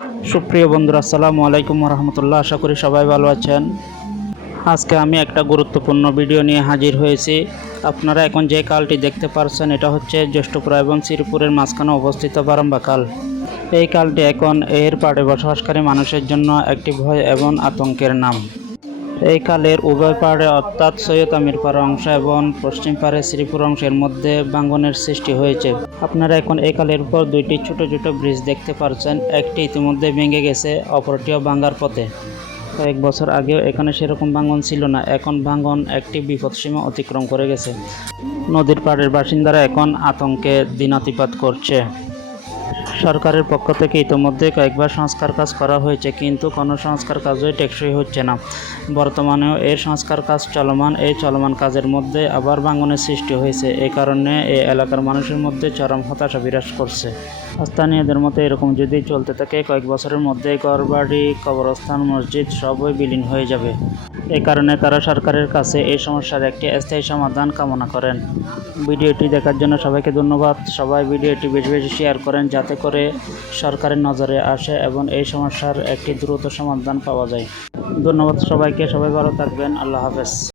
সুপ্রিয় বন্ধুরা, আসসালামু আলাইকুম রহমতুল্লাহ। আশা করি সবাই ভালো আছেন। আজকে আমি একটা গুরুত্বপূর্ণ ভিডিও নিয়ে হাজির হয়েছি। আপনারা এখন যে খালটি দেখতে পাচ্ছেন এটা হচ্ছে জ্যেষ্ঠপুরা এবং শ্রীপুরের মাঝখানে অবস্থিত বারাম্বা খাল। এই খালটি এখন এর পাড়ে বসবাসকারী মানুষের জন্য একটি ভয় এবং আতঙ্কের নাম। এই খালের উভয় পাড়ে অর্থাৎ সৈয়দ আমিরপাড়া অংশ এবং পশ্চিম পাড়ে শ্রীপুর অংশের মধ্যে ভাঙনের সৃষ্টি হয়েছে। আপনারা এখন এই খালের উপর দুইটি ছোট ছোট ব্রিজ দেখতে পাচ্ছেন। একটি ইতিমধ্যে ভেঙে গেছে, অপরটিও ভাঙার পথে। কয়েক বছর আগেও এখানে সেরকম ভাঙন ছিল না, এখন ভাঙন একটি বিপদসীমা অতিক্রম করে গেছে। নদীর পাড়ের বাসিন্দারা এখন আতঙ্কে দিনাতিপাত করছে। সরকারের পক্ষ থেকে ইতোমধ্যে কয়েকবার সংস্কার কাজ করা হয়েছে, কিন্তু কোনো সংস্কার কাজই টেকসই হচ্ছে না। বর্তমানেও এর সংস্কার কাজ চলমান। এই চলমান কাজের মধ্যে আবার ভাঙনের সৃষ্টি হয়েছে। এই কারণে এই এলাকার মানুষের মধ্যে চরম হতাশা বিরাজ করছে। স্থানীয়দের মতে এরকম যদি চলতে থাকে কয়েক বছরের মধ্যে ঘরবাড়ি, কবরস্থান, মসজিদ সবই বিলীন হয়ে যাবে। এই কারণে তারা সরকারের কাছে এই সমস্যার একটি স্থায়ী সমাধান কামনা করেন। ভিডিওটি দেখার জন্য সবাইকে ধন্যবাদ। সবাই ভিডিওটি বেশি বেশি শেয়ার করেন যাতে করে সরকারের নজরে আসে এবং এই সমস্যার একটি দ্রুত সমাধান পাওয়া যায়। ধন্যবাদ সবাইকে। সবাই ভালো থাকবেন। আল্লাহ হাফেজ।